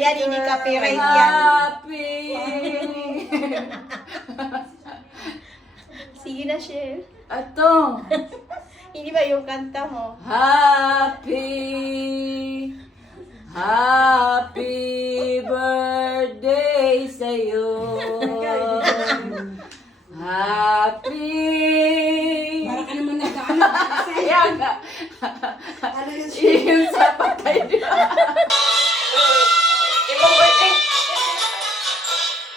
Ayan, hindi copyright yan. Happy. Sige na, Shell. Ito. Hindi ba yung kanta mo? Happy. Happy birthday sa'yo. Happy. Para ka naman nag-ano. Kaya nga. Ano yun? Yung sa patay di ba? Ibang birthday.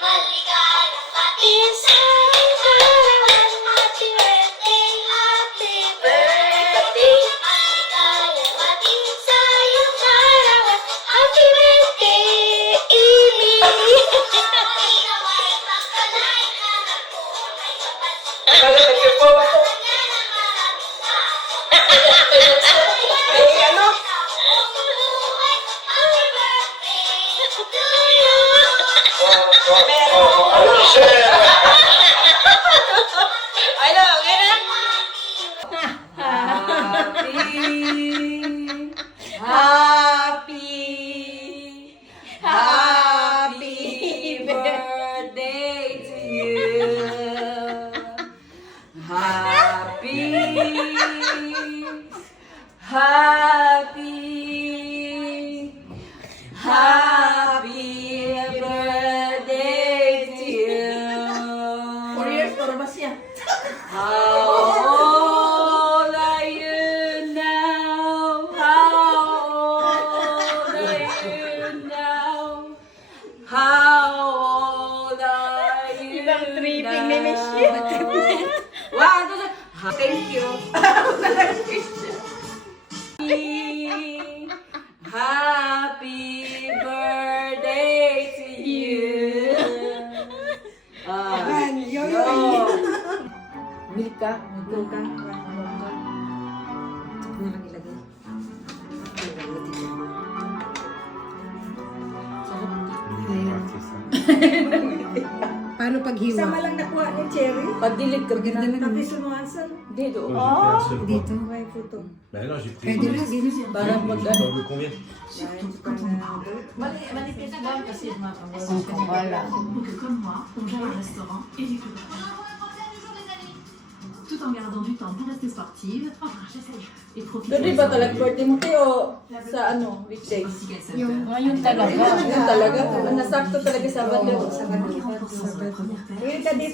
Maligayang matisay arawan, happy birthday, happy birthday. Maligayang matisay arawan, happy birthday, Amy. Inaway magkalay ka na po, ay kapal. Ano, gano'n? Happy, happy, happy birthday to you. Happy, happy, happy birthday to you. 4 years para ba siya? How old are you now? How old are you now? How old are you Ibang tripping ni now? Michelle. Wow, thank you. Happy birthday to you. Ayan, yo. Milk ka? Milk ka? Ano lang ilagay? Paano paghiwa? Sama lang nakuha ng cherry. Pagdilig ka Maganda na. na. Tapos lumasan. Dito. Dito. May photo. Ben non, j'ai pris. Pwede na, gino. Para mag Ça veut combien? Manipis lang kasi Comme moi, on gère un restaurant et du coup, tout en gardant du temps pour rester sportive, enfin j'essaye, et profiter. Pwede ba talaga birthday mo kayo sa ano, weekdays? Ainsi qu'elle s'appelle. Ngayon talaga. Yun talaga. Nasakto talaga sa Sabado. Qui remporte sa première paire. Dito, dito.